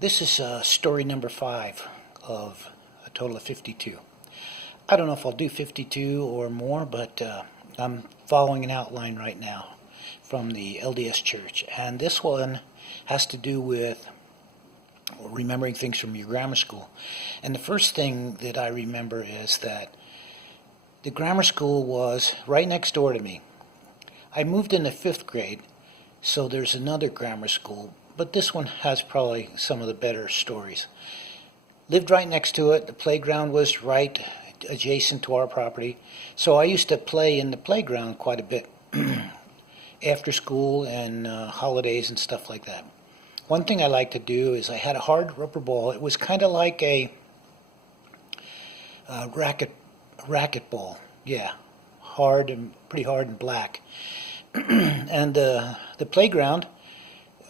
This is story number 5 of a total of 52. I don't know if I'll do 52 or more, but I'm following an outline right now from the LDS Church. And this one has to do with remembering things from your grammar school. And the first thing that I remember is that the grammar school was right next door to me. I moved in the 5th grade, so there's another grammar school, but this one has probably some of the better stories. Lived right next to it. The playground was right adjacent to our property, so I used to play in the playground quite a bit after school and holidays and stuff like that. One thing I like to do is I had a hard rubber ball. It was kind of like a racket ball. Yeah, hard and pretty hard and black. And the playground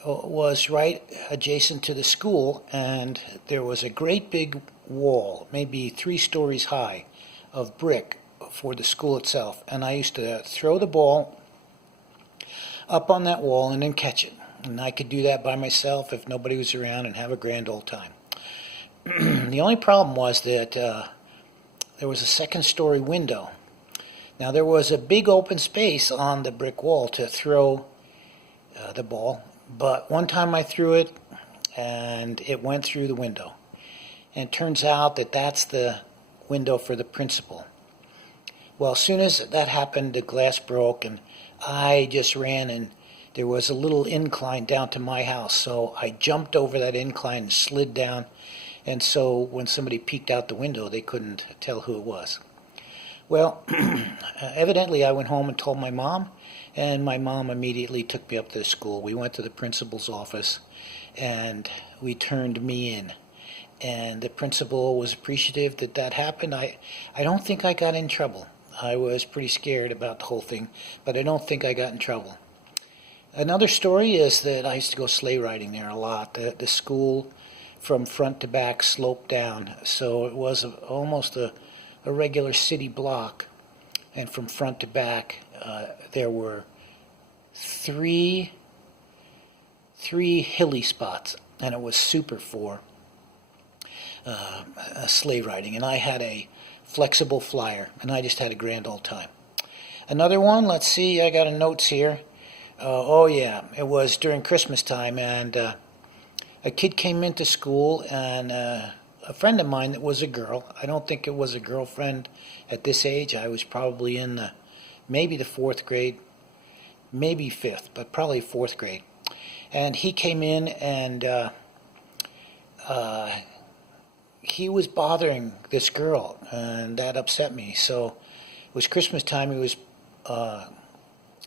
was right adjacent to the school, and there was a great big wall, maybe 3 stories high, of brick for the school itself. And I used to throw the ball up on that wall and then catch it. And I could do that by myself if nobody was around and have a grand old time. The only problem was that there was a 2nd-story window. Now there was a big open space on the brick wall to throw the ball, but one time I threw it and it went through the window. And it turns out that that's the window for the principal. Well, as soon as that happened, the glass broke, and I just ran, and there was a little incline down to my house, so I jumped over that incline and slid down, and so when somebody peeked out the window, they couldn't tell who it was. Well, evidently I went home and told my mom, and my mom immediately took me up to the school. We went to the principal's office, and we turned me in. And the principal was appreciative that that happened. I don't think I got in trouble. I was pretty scared about the whole thing, but I don't think I got in trouble. Another story is that I used to go sleigh riding there a lot. The school from front to back sloped down, so it was almost a regular city block, and from front to back there were three hilly spots, and it was super for sleigh riding. And I had a flexible flyer, and I just had a grand old time. Another one, let's see, I got a notes here. Oh yeah, it was during Christmas time, and a kid came into school, and a friend of mine that was a girl. I don't think it was a girlfriend at this age. I was probably in maybe the 4th grade, maybe 5th, but probably 4th grade. And he came in, and he was bothering this girl, and that upset me. So it was Christmas time.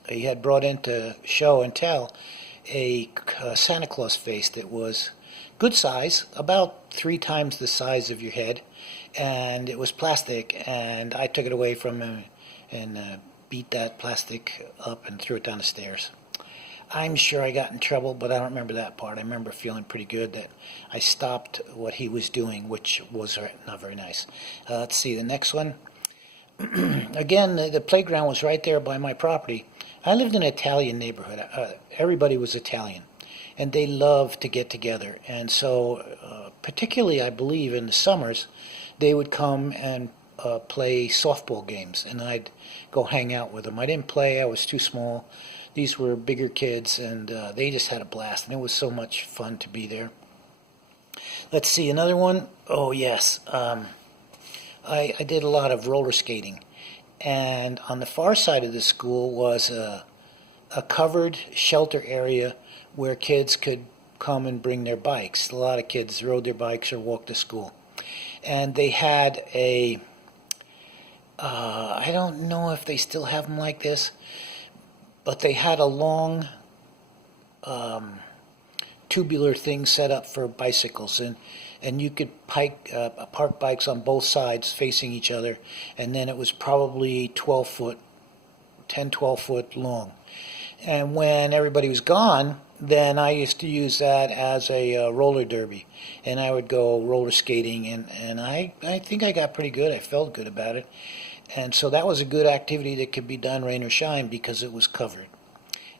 He had brought in to show and tell a Santa Claus face that was good size, about 3 times the size of your head, and it was plastic, and I took it away from him and beat that plastic up and threw it down the stairs. I'm sure I got in trouble, but I don't remember that part. I remember feeling pretty good that I stopped what he was doing, which was not very nice. Let's see, the next one. Again, the playground was right there by my property. I lived in an Italian neighborhood. Everybody was Italian, and they loved to get together. And so, particularly, I believe, in the summers, they would come and play softball games, and I'd go hang out with them. I didn't play. I was too small. These were bigger kids, and they just had a blast, and it was so much fun to be there. Let's see, another one. Oh, yes. I did a lot of roller skating, and on the far side of the school was a covered shelter area where kids could come and bring their bikes. A lot of kids rode their bikes or walked to school. And they had I don't know if they still have them like this, but they had a long tubular thing set up for bicycles, and you could park bikes on both sides facing each other, and then it was probably 12 foot long. And when everybody was gone, then I used to use that as a roller derby, and I would go roller skating, and I think I got pretty good. I felt good about it. And so that was a good activity that could be done rain or shine because it was covered.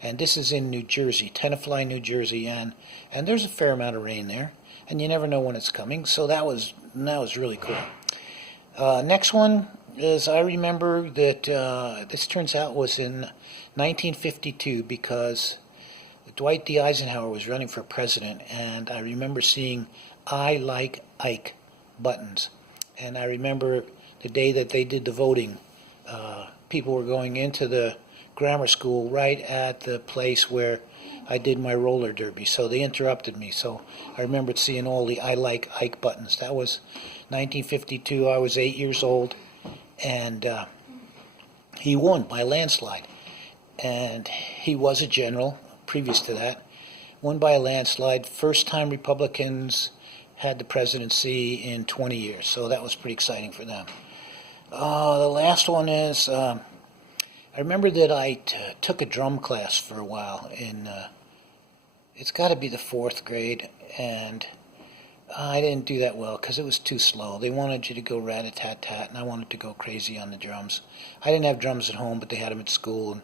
And this is in New Jersey, Tenafly, New Jersey, and there's a fair amount of rain there, and you never know when it's coming. So that was really cool. Next one is, I remember that this turns out was in 1952 because Dwight D. Eisenhower was running for president, and I remember seeing "I Like Ike" buttons. And I remember the day that they did the voting, people were going into the grammar school right at the place where I did my roller derby, so they interrupted me. So I remembered seeing all the "I Like Ike" buttons. That was 1952. I was 8 years old, and he won by a landslide. And he was a general previous to that. Won by a landslide. First time Republicans had the presidency in 20 years, so that was pretty exciting for them. The last one is, I remember that I took a drum class for a while in, it's got to be the 4th grade, and I didn't do that well because it was too slow. They wanted you to go rat-a-tat-tat, and I wanted to go crazy on the drums. I didn't have drums at home, but they had them at school, and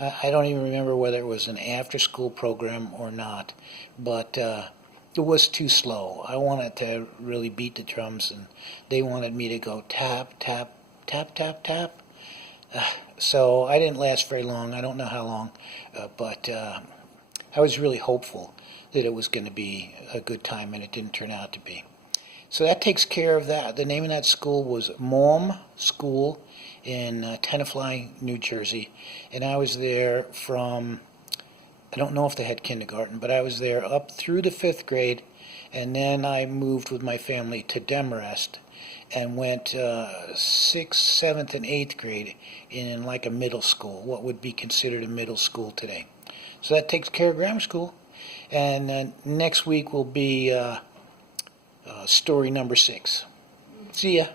I don't even remember whether it was an after-school program or not, but it was too slow. I wanted to really beat the drums, and they wanted me to go tap, tap, tap, tap, tap. So I didn't last very long. I don't know how long, but I was really hopeful that it was going to be a good time, and it didn't turn out to be. So that takes care of that. The name of that school was Mom School in Tenafly, New Jersey, and I was there from, I don't know if they had kindergarten, but I was there up through the 5th grade, and then I moved with my family to Demarest and went 6th, 7th, and 8th grade in like a middle school, what would be considered a middle school today. So that takes care of grammar school. And next week will be story number 6. See ya.